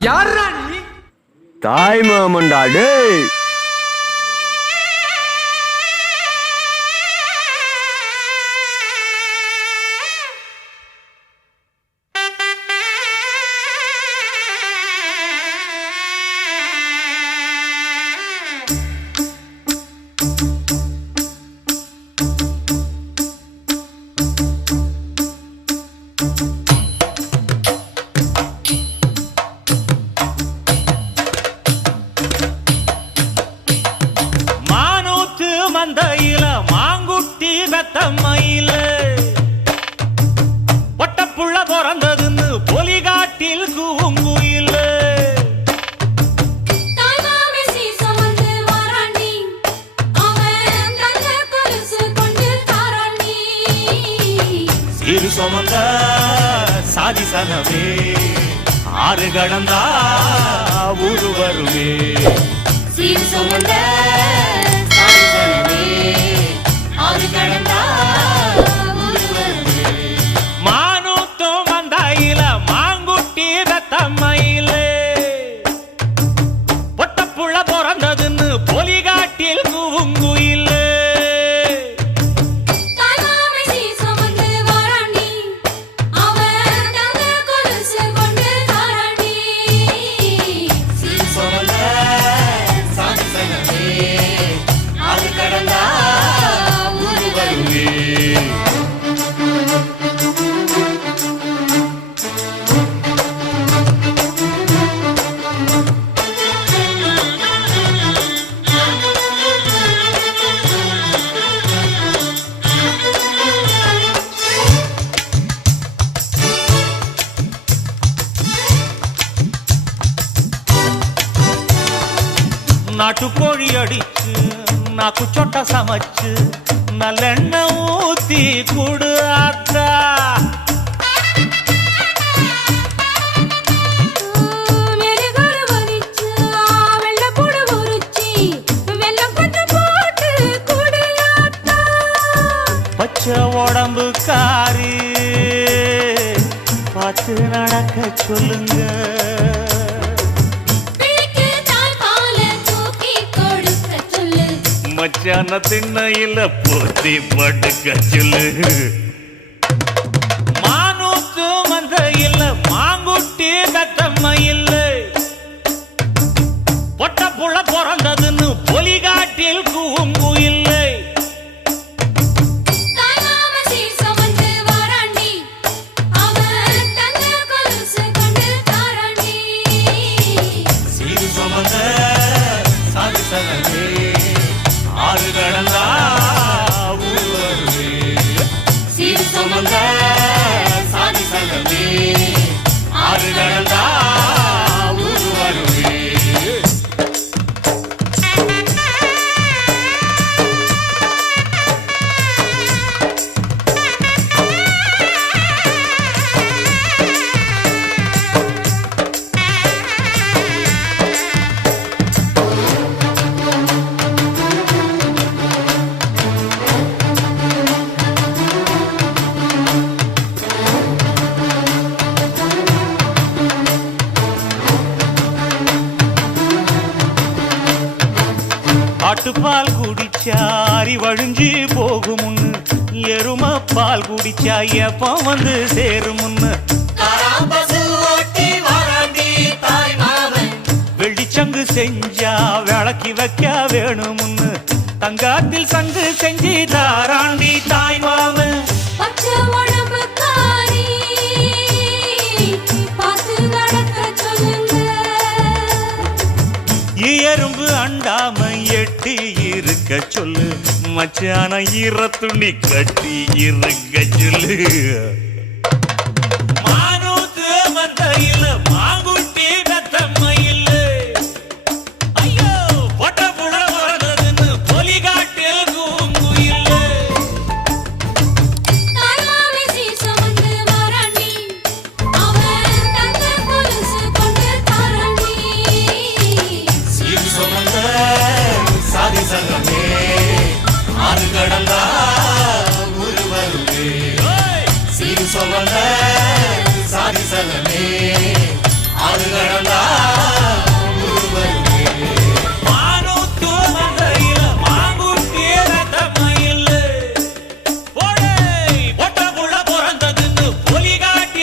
யாரா நீ? தாய் மாமன்டா டேய். மந்தையில மாங்குட்டி வெத்தம்மையில ஒட்டப்புள்ள பிறந்ததுன்னு பொலிகாட்டில் கூங்குயில சீரு சுமந்த சாதி சனவே ஆறு கடந்தா ஊரு வருவே சீரு சுமந்த மானூத்தும் மந்தையில மாங்குட்டி ரத்தம்மையில பொட்டப்புள்ள பிறந்ததுன்னு பொலிகாட்டில் கூங்குயில நாட்டுக்கோழி அடிச்சு நாக்கு சொட்ட சமைச்சு நல்லெண்ணெய் ஊத்தி கூடு ஆத்தா பச்சை உடம்பு காரி பார்த்து நடக்க சொல்லுங்க மச்சான திண்ணையில போத்தி படுக்க சொல்லு மானூத்து மந்தையில மாங்குட்டி தத்தம்மையில பொட்ட புள்ள பிறந்ததுன்னு பொலிகாட்டில் கூங்குயில்லை சீரு சுமந்த சாதி சனவே ஆறு கடந்தா ஊரு வருவே சீரு சுமந்த சாதி சனவே ஆறு கடந்தா ஊரு வருவே ஆட்டுப்பால் குடிச்சா அரி வழிஞ்சி போகுமுன்னு எரும பால் குடிச்சா எப்ப வந்து சேருமுன்னு வெள்ளிச்சங்கு செஞ்சா விளக்கி வைக்க வேணுமுன்னு தங்காத்தில் சங்கு செஞ்சு தாராண்டி தாய் மாமன் எறும்பு அண்டாம எட்டி இருக்க சொல்லு மச்சான ஈர துணி கட்டி இருக்க சொல்லு